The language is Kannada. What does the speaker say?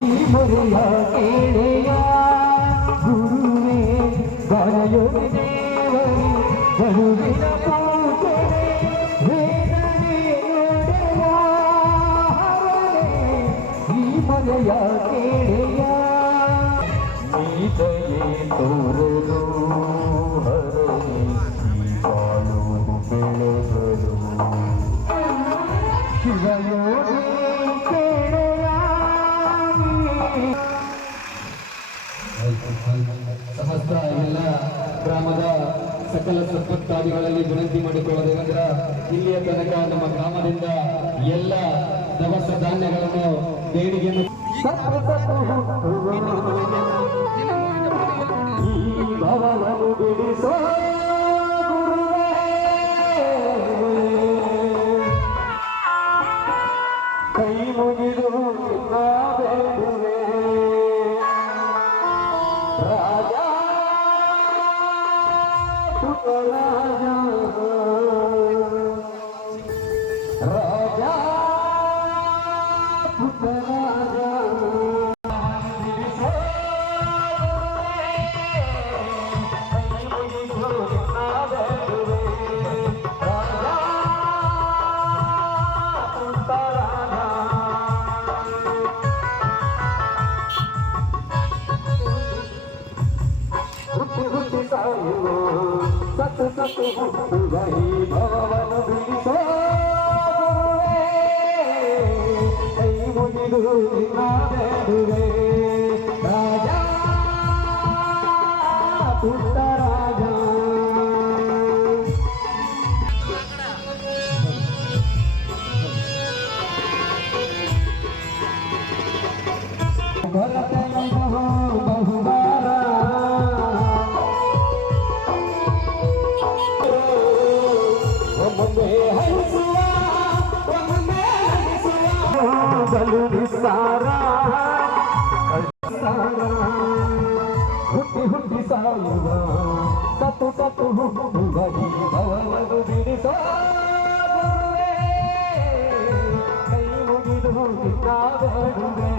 ಮೊರೆಯ ಕೇಳೆಯ ಗುರುವೇ ಬರೆಯುವ ದೇವರೇ ಬರುವಿನ ಪೂಜನೆ ವೇದನೆ ನೋಡೆಯ ಹರನೆ ಈ ಮೊರೆಯ ಕೇಳೆಯ ನೀತಯೇ ತೋರಲು ಹರನೆ ಈ ಬಾಳು ಬೆಳೆಗಳು ಶಿವಯೋಗಿ ಸಮಸ್ತ ಎಲ್ಲ ಗ್ರಾಮದ ಸಕಲ ಸಂಪತ್ತಾದಿಗಳಲ್ಲಿ ವಿನಂತಿ ಮಾಡಿಕೊಳ್ಳೋದೇನೆಂದ್ರೆ ಇಲ್ಲಿಯ ತನಕ ನಮ್ಮ ಗ್ರಾಮದಿಂದ ಎಲ್ಲ ದವಸ ಧಾನ್ಯಗಳನ್ನು ದೇಣಿಗೆಯನ್ನು ಈ ಭವನವು ಬಿಡಿಸೋ ಕೈ ಮುಗಿದು ಬೇಡುವೆ ರಾಜ ಪುಟ್ಟರಾಜ ರಾಜ ಪುಟ್ಟರಾಜ ಸತ್ತು ಸತ್ತು ಹುಟ್ಟುವ ಈ ಭವವನ್ನು ಬಿಡಿಸೋ ಕೈ ಮುಗಿದು ಬೇಡುವೆ ರಾಜ ಪುಟ್ಟರಾಜ ಬಹುಬಾರ ಒಮ್ಮೆ ಹರಿಸುವ ಒಮ್ಮೆ ಹರಿಸುವ ಬಲು ನಿಸ್ಸಾರ ಹುಟ್ಟಿ ಹುಟ್ಟಿ ಸಾಯುವ ಸತ್ತು ಸತ್ತು ಹುಟ್ಟುವ ಈ ಭವನವು ಬಿಡಿಸೋ ಕೈ ಮುಗಿದು ಬೇಡುವೆ